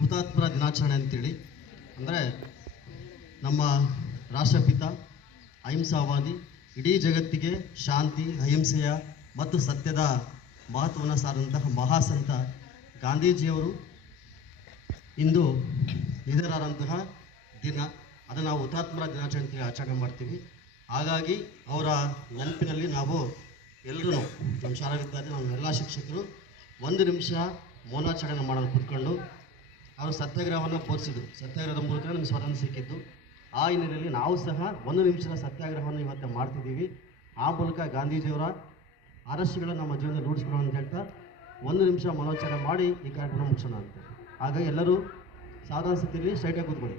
ಹುತಾತ್ಮರ ದಿನಾಚರಣೆ ಅಂತೇಳಿ. ಅಂದರೆ ನಮ್ಮ ರಾಷ್ಟ್ರಪಿತ, ಅಹಿಂಸಾವಾದಿ, ಇಡೀ ಜಗತ್ತಿಗೆ ಶಾಂತಿ, ಅಹಿಂಸೆಯ ಮತ್ತು ಸತ್ಯದ ಮಹತ್ವವನ್ನು ಸಾರಿದಂತಹ ಮಹಾಸಂತ ಗಾಂಧೀಜಿಯವರು ಇಂದು ನಿಧನರಾದಂತಹ ದಿನ. ಅದನ್ನು ನಾವು ಹುತಾತ್ಮರ ದಿನಾಚರಣೆ ಆಚರಣೆ ಮಾಡ್ತೀವಿ. ಹಾಗಾಗಿ ಅವರ ನೆನಪಿನಲ್ಲಿ ನಾವು ಎಲ್ಲರೂ ನಮ್ಮ ಶಾಲಾ ವಿದ್ಯಾರ್ಥಿ ನಮ್ಮ ಎಲ್ಲ ಶಿಕ್ಷಕರು ಒಂದು ನಿಮಿಷ ಮೌನಾಚರಣೆ ಮಾಡಲು ಕೂತ್ಕೊಂಡು ಅವರು ಸತ್ಯಾಗ್ರಹವನ್ನು ಬೋಧಿಸಿದರು ಸತ್ಯಾಗ್ರಹದ ಮೂಲಕ ನಮಗೆ ಸ್ವಾತಂತ್ರ್ಯ ಸಿಕ್ಕಿದ್ದು. ಆ ಹಿನ್ನೆಲೆಯಲ್ಲಿ ನಾವು ಸಹ ಒಂದು ನಿಮಿಷದ ಸತ್ಯಾಗ್ರಹವನ್ನು ಇವತ್ತು ಮಾಡ್ತಿದ್ದೀವಿ. ಆ ಮೂಲಕ ಗಾಂಧೀಜಿಯವರ ಆದರ್ಶಗಳನ್ನು ನಮ್ಮ ಜೀವನದಲ್ಲಿ ರೂಢಿಸ್ಕೊಳ್ಳೋ ಅಂತ ಹೇಳ್ತಾ ಒಂದು ನಿಮಿಷ ಮನೋಚಾರ ಮಾಡಿ ಈ ಕಾರ್ಯಕ್ರಮ ಮುಚ್ಚೋಣ ಅಂತ. ಹಾಗಾಗಿ ಎಲ್ಲರೂ ಸಾಧಾರಣ ಸ್ಥಿತಿಯಲ್ಲಿ ಸ್ಟ್ರೈಟಾಗಿ ಕೂತ್ಕೊಳ್ಳಿ.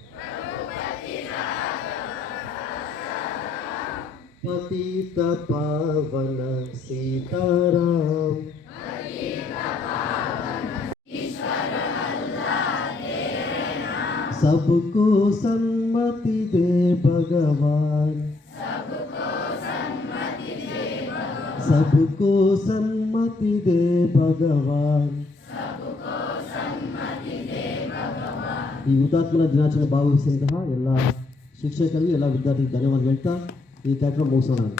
पतित पावन सीताराम सबको सम्मति दे भगवान सबको सम्मति दे भगवान ಈ ಹುತಾತ್ಮರ ದಿನಾಚರಣೆ ಭಾಗವಹಿಸಿದಂತಹ ಎಲ್ಲ ಶಿಕ್ಷಕರಿಗೆ ಎಲ್ಲ ವಿದ್ಯಾರ್ಥಿಗಳಿಗೆ ಧನ್ಯವಾದ ಹೇಳ್ತಾ 你待这没生了？